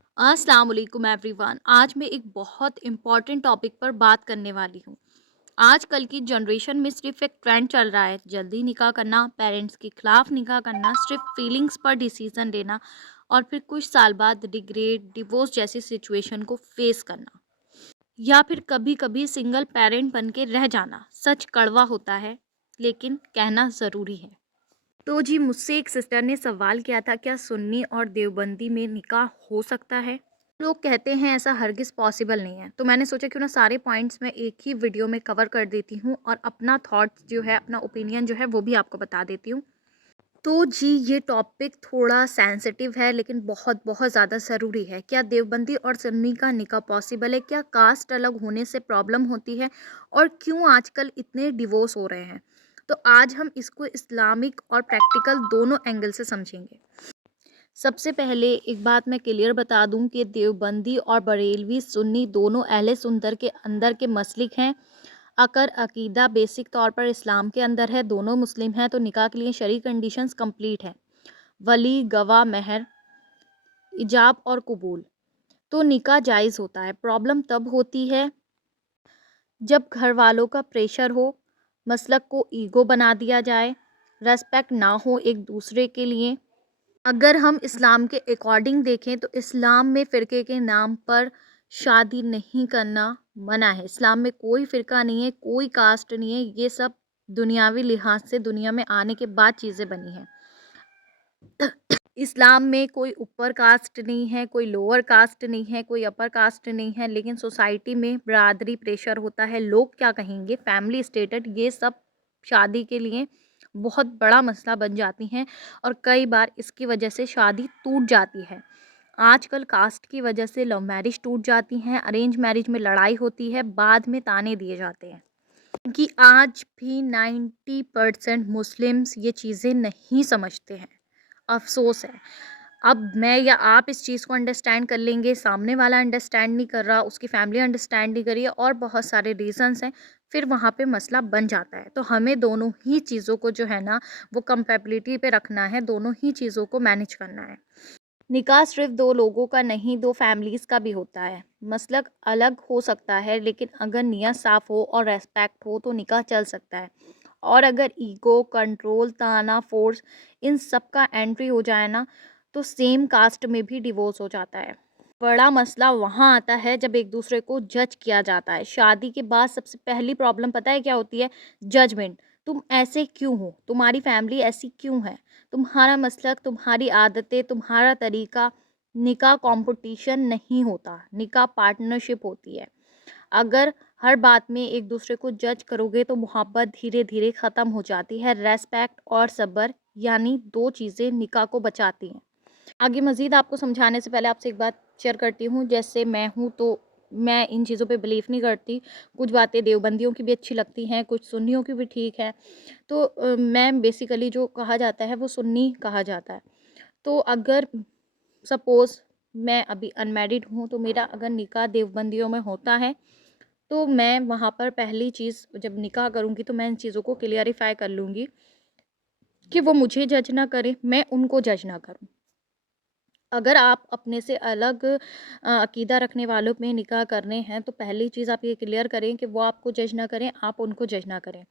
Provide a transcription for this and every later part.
अस्सलाम वालेकुम एवरीवन। आज मैं एक बहुत इम्पॉर्टेंट टॉपिक पर बात करने वाली हूँ। आजकल की जनरेशन में सिर्फ एक ट्रेंड चल रहा है, जल्दी निकाह करना, पेरेंट्स के खिलाफ निकाह करना, सिर्फ फीलिंग्स पर डिसीजन लेना और फिर कुछ साल बाद रिग्रेट, डिवोर्स जैसी सिचुएशन को फेस करना, या फिर कभी-कभी सिंगल पेरेंट बन के रह जाना। सच कड़वा होता है, लेकिन कहना ज़रूरी है। तो जी, मुझसे एक सिस्टर ने सवाल किया था, क्या सुन्नी और देवबंदी में निकाह हो सकता है? लोग कहते हैं ऐसा हरगिज़ पॉसिबल नहीं है। तो मैंने सोचा क्यों ना सारे पॉइंट्स मैं एक ही वीडियो में कवर कर देती हूँ और अपना थॉट्स जो है, अपना ओपिनियन जो है वो भी आपको बता देती हूँ। तो जी, ये टॉपिक थोड़ा सेंसिटिव है लेकिन बहुत बहुत ज़्यादा ज़रूरी है। क्या देवबंदी और सुन्नी का निकाह पॉसिबल है? क्या कास्ट अलग होने से प्रॉब्लम होती है? और क्यों आजकल इतने डिवोर्स हो रहे हैं? तो आज हम इसको इस्लामिक और प्रैक्टिकल दोनों एंगल से समझेंगे। सबसे पहले एक बात मैं क्लियर बता दूं कि देवबंदी और बरेलवी सुन्नी दोनों अहले सुन्नत के अंदर के मसलिक हैं। अगर अकीदा बेसिक तौर पर इस्लाम के अंदर है, दोनों मुस्लिम हैं, तो निकाह के लिए शरई कंडीशंस कंप्लीट हैं। वली, गवाह, महर, इजाब और कबूल, तो निकाह जायज़ होता है। प्रॉब्लम तब होती है जब घर वालों का प्रेशर हो, मसलक को ईगो बना दिया जाए, रेस्पेक्ट ना हो एक दूसरे के लिए। अगर हम इस्लाम के अकॉर्डिंग देखें तो इस्लाम में फ़िरके के नाम पर शादी नहीं करना मना है। इस्लाम में कोई फ़िरका नहीं है, कोई कास्ट नहीं है, ये सब दुनियावी लिहाज से दुनिया में आने के बाद चीज़ें बनी हैं। इस्लाम में कोई ऊपर कास्ट नहीं है, कोई लोअर कास्ट नहीं है, कोई अपर कास्ट नहीं है, लेकिन सोसाइटी में बरादरी प्रेशर होता है, लोग क्या कहेंगे, फैमिली स्टेटस, ये सब शादी के लिए बहुत बड़ा मसला बन जाती हैं और कई बार इसकी वजह से शादी टूट जाती है। आजकल कास्ट की वजह से लव मैरिज टूट जाती हैं, अरेंज मैरिज में लड़ाई होती है, बाद में ताने दिए जाते हैं। कि आज भी 90% मुस्लिम्स ये चीज़ें नहीं समझते हैं। अफ़सोस है। अब मैं या आप इस चीज़ को अंडरस्टैंड कर लेंगे, सामने वाला अंडरस्टैंड नहीं कर रहा, उसकी फैमिली अंडरस्टैंड नहीं कर रही है और बहुत सारे रीज़न्स हैं, फिर वहाँ पे मसला बन जाता है। तो हमें दोनों ही चीज़ों को जो है ना, वो कंपैटिबिलिटी पे रखना है, दोनों ही चीज़ों को मैनेज करना है। निकाह सिर्फ 2 लोगों का नहीं, 2 फैमिलीज़ का भी होता है। मसलक अलग हो सकता है, लेकिन अगर नियत साफ़ हो और रिस्पेक्ट हो तो निकाह चल सकता है। और अगर ईगो, कंट्रोल, ताना, फ़ोर्स, इन सब का एंट्री हो जाए ना, तो सेम कास्ट में भी डिवोर्स हो जाता है। बड़ा मसला वहाँ आता है जब एक दूसरे को जज किया जाता है। शादी के बाद सबसे पहली प्रॉब्लम पता है क्या होती है? जजमेंट। तुम ऐसे क्यों हो? तुम्हारी फैमिली ऐसी क्यों है? तुम्हारा मसलक, तुम्हारी आदतें, तुम्हारा तरीका। निकाह कंपटीशन नहीं होता, निकाह पार्टनरशिप होती है। अगर हर बात में एक दूसरे को जज करोगे तो मोहब्बत धीरे-धीरे ख़त्म हो जाती है। रेस्पेक्ट और सब्र, यानी 2 चीज़ें निकाह को बचाती हैं। आगे मज़ीद आपको समझाने से पहले आपसे एक बात शेयर करती हूँ। जैसे मैं हूँ तो मैं इन चीज़ों पे बिलीव नहीं करती। कुछ बातें देवबंदियों की भी अच्छी लगती हैं, कुछ सुन्नियों की भी ठीक है। तो मैं बेसिकली जो कहा जाता है वो सुन्नी कहा जाता है। तो अगर सपोज़ मैं अभी अनमैरिड हूँ, तो मेरा अगर निकाह देवबंदियों में होता है, तो मैं वहाँ पर पहली चीज़ जब निकाह करूँगी तो मैं इन चीज़ों को क्लियरिफ़ाई कर लूँगी कि वो मुझे जज ना करें, मैं उनको जज ना करूँ। अगर आप अपने से अलग अकीदा रखने वालों में निकाह करने हैं, तो पहली चीज़ आप ये क्लियर करें कि वो आपको जज ना करें, आप उनको जज ना करें।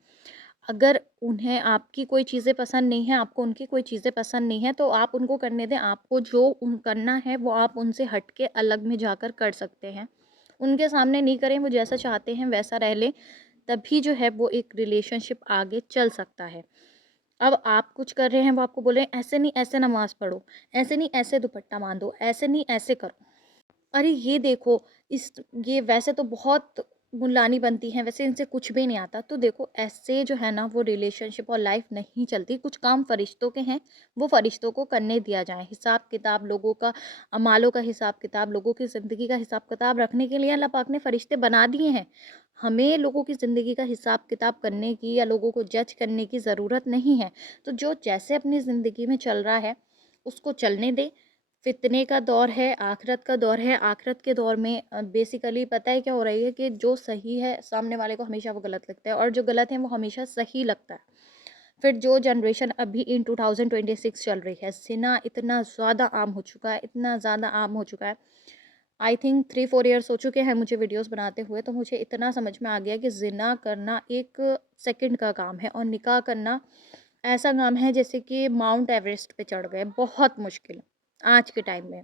अगर उन्हें आपकी कोई चीज़ें पसंद नहीं हैं, आपको उनकी कोई चीज़ें पसंद नहीं हैं, तो आप उनको करने दें। आपको जो करना है, वो आप उनसे हट के अलग में जाकर कर सकते हैं। उनके सामने नहीं करें, वो जैसा चाहते हैं वैसा रह लें, तभी जो है वो एक रिलेशनशिप आगे चल सकता है। अब आप कुछ कर रहे हैं, वो आपको बोल रहे हैं, ऐसे नहीं, ऐसे नमाज़ पढ़ो, ऐसे नहीं, ऐसे दुपट्टा बाँधो, ऐसे नहीं, ऐसे करो। अरे ये देखो, इस ये वैसे तो बहुत मुल्लानी बनती हैं, वैसे इनसे कुछ भी नहीं आता। तो देखो, ऐसे जो है ना वो रिलेशनशिप और लाइफ नहीं चलती। कुछ काम फ़रिश्तों के हैं, वो फ़रिश्तों को करने दिया जाए। हिसाब-किताब लोगों का, अमालों का हिसाब-किताब, लोगों की ज़िंदगी का हिसाब-किताब रखने के लिए अल्लाह पाक ने फ़रिश्ते बना दिए हैं। हमें लोगों की ज़िंदगी का हिसाब-किताब करने की या लोगों को जज करने की ज़रूरत नहीं है। तो जो जैसे अपनी ज़िंदगी में चल रहा है, उसको चलने दें। फितने का दौर है, आखिरत का दौर है। आखिरत के दौर में बेसिकली पता है क्या हो रही है कि जो सही है सामने वाले को हमेशा वो गलत लगता है और जो गलत है वो हमेशा सही लगता है। फिर जो जनरेशन अभी इन 2026 चल रही है, ज़िना इतना ज़्यादा आम हो चुका है, इतना ज़्यादा आम हो चुका है। आई थिंक 3-4 इयर्स हो चुके हैं मुझे वीडियोज़ बनाते हुए, तो मुझे इतना समझ में आ गया कि ज़िना करना एक सेकंड का काम है और निकाह करना ऐसा काम है जैसे कि माउंट एवरेस्ट पे चढ़ गए, बहुत मुश्किल आज के टाइम में।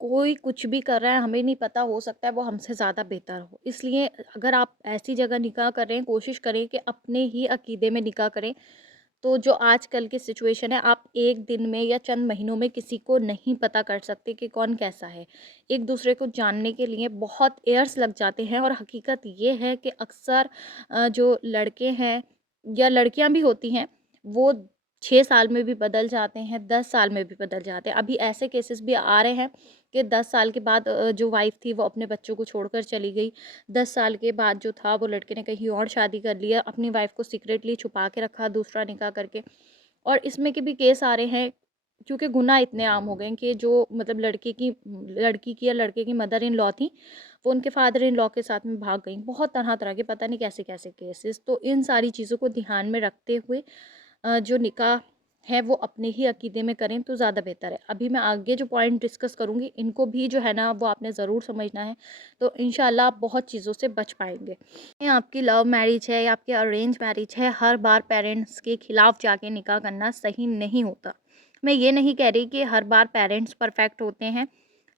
कोई कुछ भी कर रहा है, हमें नहीं पता, हो सकता है वो हमसे ज़्यादा बेहतर हो। इसलिए अगर आप ऐसी जगह निकाह कर रहे हैं, कोशिश करें कि अपने ही अकीदे में निकाह करें। तो जो आजकल की सिचुएशन है, आप 1 दिन में या चंद महीनों में किसी को नहीं पता कर सकते कि कौन कैसा है। एक-दूसरे को जानने के लिए बहुत ईयर्स लग जाते हैं और हकीकत ये है कि अक्सर जो लड़के हैं या लड़कियाँ भी होती हैं, वो 6 साल में भी बदल जाते हैं, 10 साल में भी बदल जाते हैं। अभी ऐसे केसेस भी आ रहे हैं कि 10 साल के बाद जो वाइफ़ थी वो अपने बच्चों को छोड़कर चली गई। 10 साल के बाद जो था वो लड़के ने कहीं और शादी कर लिया, अपनी वाइफ़ को सीक्रेटली छुपा के रखा दूसरा निकाह करके। और इसमें के भी केस आ रहे हैं क्योंकि गुनाह इतने आम हो गए हैं कि जो मतलब लड़की की या लड़के की मदर इन लॉ थी, वो उनके फादर इन लॉ के साथ में भाग गईं। बहुत तरह-तरह के पता नहीं कैसे-कैसे केसेस। तो इन सारी चीज़ों को ध्यान में रखते हुए जो निकाह है वो अपने ही अकीदे में करें तो ज़्यादा बेहतर है। अभी मैं आगे जो पॉइंट डिस्कस करूँगी इनको भी जो है ना वो आपने ज़रूर समझना है, तो इंशाल्लाह आप बहुत चीज़ों से बच पाएँगे। ये आपकी लव मैरिज है या आपकी अरेंज मैरिज है, हर बार पेरेंट्स के खिलाफ जाके निकाह करना सही नहीं होता। मैं ये नहीं कह रही कि हर बार पेरेंट्स परफेक्ट होते हैं,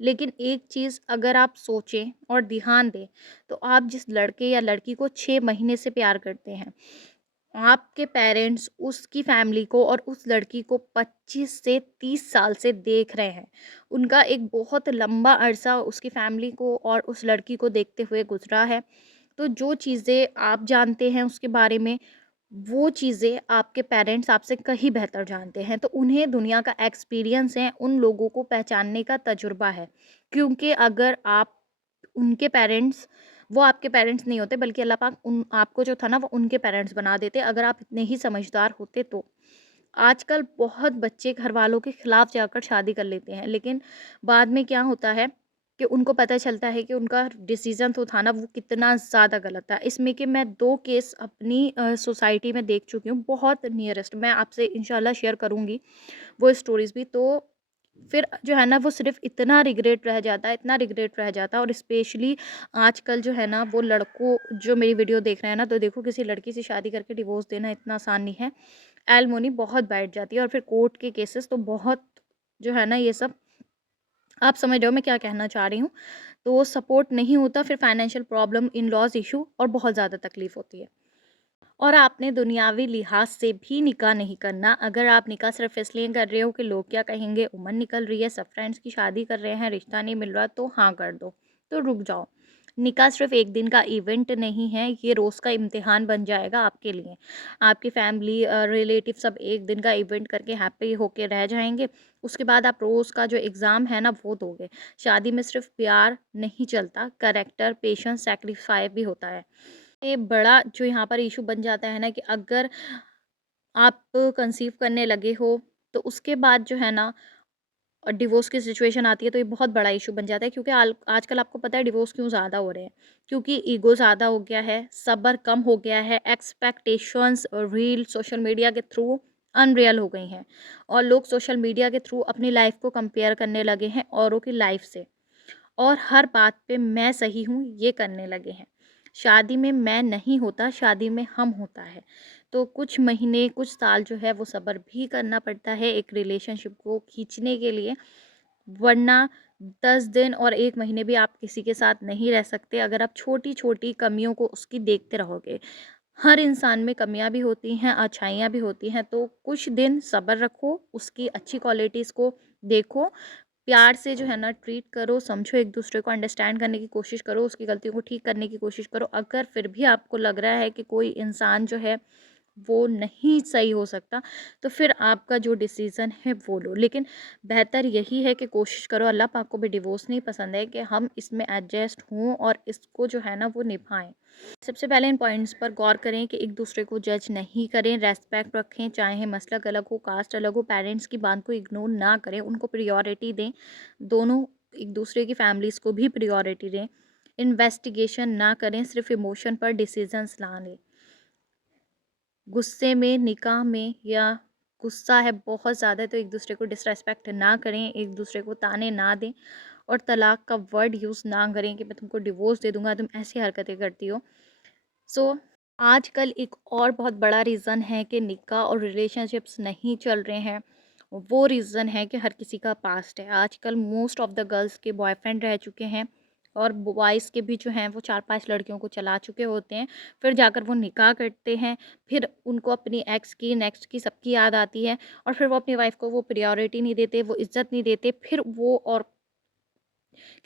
लेकिन एक चीज़ अगर आप सोचें और ध्यान दें, तो आप जिस लड़के या लड़की को 6 महीने से प्यार करते हैं, आपके पेरेंट्स उसकी फैमिली को और उस लड़की को 25 से 30 साल से देख रहे हैं। उनका एक बहुत लंबा अरसा उसकी फैमिली को और उस लड़की को देखते हुए गुज़रा है। तो जो चीज़ें आप जानते हैं उसके बारे में, वो चीज़ें आपके पेरेंट्स आपसे कहीं बेहतर जानते हैं। तो उन्हें दुनिया का एक्सपीरियंस है, उन लोगों को पहचानने का तजुर्बा है। क्योंकि अगर आप उनके पेरेंट्स वो आपके पेरेंट्स नहीं होते बल्कि अल्लाह पाक उन आपको जो था ना वो उनके पेरेंट्स बना देते अगर आप इतने ही समझदार होते तो। आजकल बहुत बच्चे घरवालों के खिलाफ जाकर शादी कर लेते हैं, लेकिन बाद में क्या होता है कि उनको पता चलता है कि उनका डिसीज़न तो था ना वो कितना ज़्यादा गलत था। इसमें कि मैं 2 केस अपनी सोसाइटी में देख चुकी हूँ, बहुत नियरेस्ट। मैं आपसे इंशाल्लाह शेयर करूँगी वो स्टोरीज़ भी। तो फिर जो है ना वो सिर्फ़ इतना रिग्रेट रह जाता है, इतना रिग्रेट रह जाता है। और स्पेशली आजकल जो है ना वो लड़कों जो मेरी वीडियो देख रहे हैं ना, तो देखो किसी लड़की से शादी करके डिवोर्स देना इतना आसान नहीं है। एलिमोनी बहुत बैठ जाती है और फिर कोर्ट के केसेस तो बहुत जो है ना ये सब आप समझ रहे हो मैं क्या कहना चाह रही हूँ। तो वो सपोर्ट नहीं होता, फिर फाइनेंशियल प्रॉब्लम, इन-लॉज़ इश्यू और बहुत ज़्यादा तकलीफ़ होती है। और आपने दुनियावी लिहाज से भी निकाह नहीं करना। अगर आप निकाह सिर्फ़ इसलिए कर रहे हो कि लोग क्या कहेंगे, उम्र निकल रही है, सब फ्रेंड्स की शादी कर रहे हैं, रिश्ता नहीं मिल रहा तो हाँ कर दो, तो रुक जाओ। निकाह सिर्फ़ एक दिन का इवेंट नहीं है, ये रोज़ का इम्तिहान बन जाएगा आपके लिए। आपकी फैमिली रिलेटिव सब एक दिन का इवेंट करके हैप्पी होके रह जाएँगे, उसके बाद आप रोज़ का जो एग्ज़ाम है ना वो दोगे। शादी में सिर्फ़ प्यार नहीं चलता, कैरेक्टर, पेशेंस, सैक्रिफ़ाई भी होता है। ये बड़ा जो यहाँ पर इश्यू बन जाता है ना कि अगर आप कंसीव करने लगे हो, तो उसके बाद जो है ना डिवोर्स की सिचुएशन आती है तो ये बहुत बड़ा इश्यू बन जाता है क्योंकि आजकल आपको पता है डिवोर्स क्यों ज़्यादा हो रहे हैं, क्योंकि ईगो ज़्यादा हो गया है, सब्र कम हो गया है, एक्सपेक्टेशंस रील सोशल मीडिया के थ्रू अनरियल हो गई हैं और लोग सोशल मीडिया के थ्रू अपनी लाइफ को कंपेयर करने लगे हैं औरों की लाइफ से। और हर बात पे मैं सही हूँ ये करने लगे हैं। शादी में मैं नहीं होता, शादी में हम होता है। तो कुछ महीने, कुछ साल जो है वो सब्र भी करना पड़ता है एक रिलेशनशिप को खींचने के लिए, वरना 10 दिन और 1 महीने भी आप किसी के साथ नहीं रह सकते अगर आप छोटी-छोटी कमियों को उसकी देखते रहोगे। हर इंसान में कमियाँ भी होती हैं, अच्छाइयाँ भी होती हैं, तो कुछ दिन सब्र रखो, उसकी अच्छी क्वालिटीज़ को देखो, प्यार से जो है ना ट्रीट करो, समझो, एक-दूसरे को अंडरस्टैंड करने की कोशिश करो, उसकी गलतियों को ठीक करने की कोशिश करो। अगर फिर भी आपको लग रहा है कि कोई इंसान जो है वो नहीं सही हो सकता, तो फिर आपका जो डिसीज़न है वो लो। लेकिन बेहतर यही है कि कोशिश करो, अल्लाह पाक को भी डिवोर्स नहीं पसंद है, कि हम इसमें एडजस्ट हों और इसको जो है ना वो निभाएँ। सबसे पहले इन पॉइंट्स पर गौर करें कि एक-दूसरे को जज नहीं करें, रेस्पेक्ट रखें, चाहे मसलक अलग हो, कास्ट अलग हो, पेरेंट्स की बात को इग्नोर ना करें, उनको प्रायोरिटी दें। दोनों एक-दूसरे की फैमिलीज़ को भी प्रायोरिटी दें। इन्वेस्टिगेशन ना करें, सिर्फ़ इमोशन पर डिसीज़न्स ना लें। गुस्से में, निकाह में या गुस्सा है बहुत ज़्यादा तो एक-दूसरे को डिसरिस्पेक्ट ना करें, एक-दूसरे को ताने ना दें और तलाक का वर्ड यूज़ ना करें कि मैं तुमको डिवोर्स दे दूँगा, तुम ऐसी हरकतें करती हो। सो आजकल एक और बहुत बड़ा रीज़न है कि निकाह और रिलेशनशिप्स नहीं चल रहे हैं, वो रीज़न है कि हर किसी का पास्ट है। आजकल मोस्ट ऑफ द गर्ल्स के बॉयफ्रेंड रह चुके हैं और बॉयज़ के भी जो हैं वो 4-5 लड़कियों को चला चुके होते हैं। फिर जाकर वो निकाह करते हैं, फिर उनको अपनी एक्स की, नेक्स्ट की, सबकी याद आती है और फिर वो अपनी वाइफ़ को वो प्रायोरिटी नहीं देते, वो इज़्ज़त नहीं देते। फिर वो और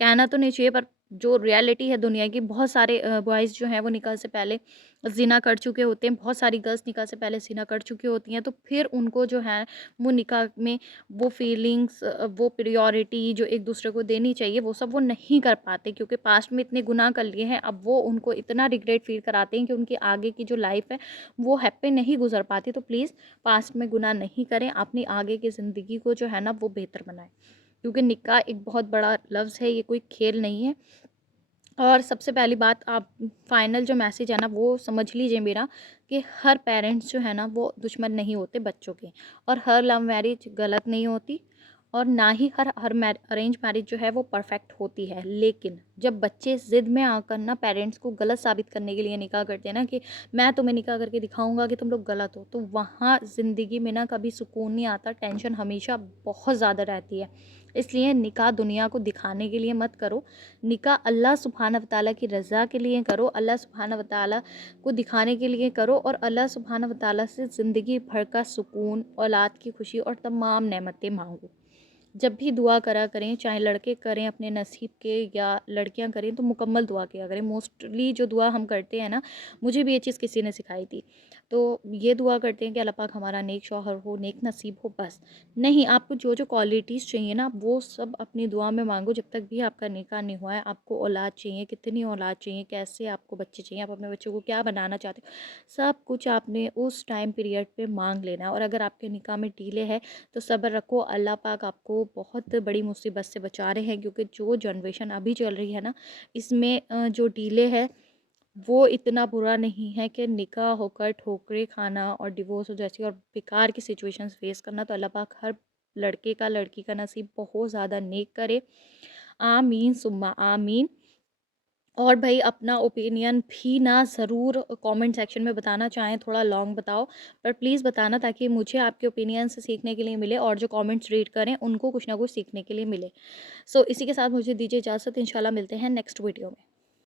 कहना तो नहीं चाहिए पर जो रियलिटी है दुनिया की, बहुत सारे बॉयज़ जो हैं वो निकाह से पहले ज़िना कर चुके होते हैं, बहुत सारी गर्ल्स निकाह से पहले ज़िना कर चुकी होती हैं, तो फिर उनको जो है वो निकाह में वो फीलिंग्स वो प्रायोरिटी जो एक दूसरे को देनी चाहिए वो सब वो नहीं कर पाते क्योंकि पास्ट में इतने गुनाह कर लिए हैं। अब वो उनको इतना रिग्रेट फील कराते हैं कि उनकी आगे की जो लाइफ है वो हैप्पी नहीं गुजर पाती। तो प्लीज़ पास्ट में गुनाह नहीं करें, अपनी आगे की ज़िंदगी को जो है ना वो बेहतर बनाएं, क्योंकि निकाह एक बहुत बड़ा लफ्ज़ है, ये कोई खेल नहीं है। और सबसे पहली बात, आप फाइनल जो मैसेज है ना वो समझ लीजिए मेरा, कि हर पेरेंट्स जो है ना वो दुश्मन नहीं होते बच्चों के, और हर लव मैरिज गलत नहीं होती और ना ही हर हर अरेंज मैरिज जो है वो परफेक्ट होती है। लेकिन जब बच्चे ज़िद में आकर ना पेरेंट्स को गलत साबित करने के लिए निकाह करते हैं ना कि मैं तुम्हें निकाह करके दिखाऊंगा कि तुम लोग गलत हो, तो वहाँ ज़िंदगी में ना कभी सुकून नहीं आता, टेंशन हमेशा बहुत ज़्यादा रहती है। इसलिए निकाह दुनिया को दिखाने के लिए मत करो, निकाह अल्लाह सुब्हान व तआला की रज़ा के लिए करो, अल्लाह सुब्हान व तआला को दिखाने के लिए करो और अल्लाह सुब्हान व तआला से ज़िंदगी भर का सुकून, औलाद की खुशी और तमाम नेमतें मांगो। जब भी दुआ करा करें, चाहे लड़के करें अपने नसीब के या लड़कियां करें, तो मुकम्मल दुआ किया करें। मोस्टली जो दुआ हम करते हैं ना, मुझे भी ये चीज़ किसी ने सिखाई थी, तो ये दुआ करते हैं कि अल्लाह पाक हमारा नेक शौहर हो, नेक नसीब हो, बस। नहीं, आपको जो जो क्वालिटीज़ चाहिए ना वो सब अपनी दुआ में मांगो। जब तक भी आपका निकाह नहीं हुआ है, आपको औलाद चाहिए, कितनी औलाद चाहिए, कैसे आपको बच्चे चाहिए, आप अपने बच्चों को क्या बनाना चाहते हो, सब कुछ आपने उस टाइम पीरियड पे मांग लेना है। और अगर आपके निकाह में डीले है तो सब्र रखो, अल्लाह पाक आपको बहुत बड़ी मुसीबत से बचा रहे हैं, क्योंकि जो जनरेशन अभी चल रही है ना, इसमें जो डीले है वो इतना बुरा नहीं है कि निकाह होकर ठोकरें खाना और डिवोर्स हो जैसी और बेकार की सिचुएशंस फेस करना। तो अल्लाह पाक हर लड़के का, लड़की का नसीब बहुत ज़्यादा नेक करे। आमीन सुम्मा आमीन। और भाई अपना ओपिनियन भी ना ज़रूर कमेंट सेक्शन में बताना, चाहें थोड़ा लॉन्ग बताओ पर प्लीज़ बताना, ताकि मुझे आपके ओपिनियन से सीखने के लिए मिले और जो कमेंट्स रीड करें उनको कुछ ना कुछ सीखने के लिए मिले। सो इसी के साथ मुझे दीजिए इजाज़त, इंशाल्लाह मिलते हैं नेक्स्ट वीडियो में।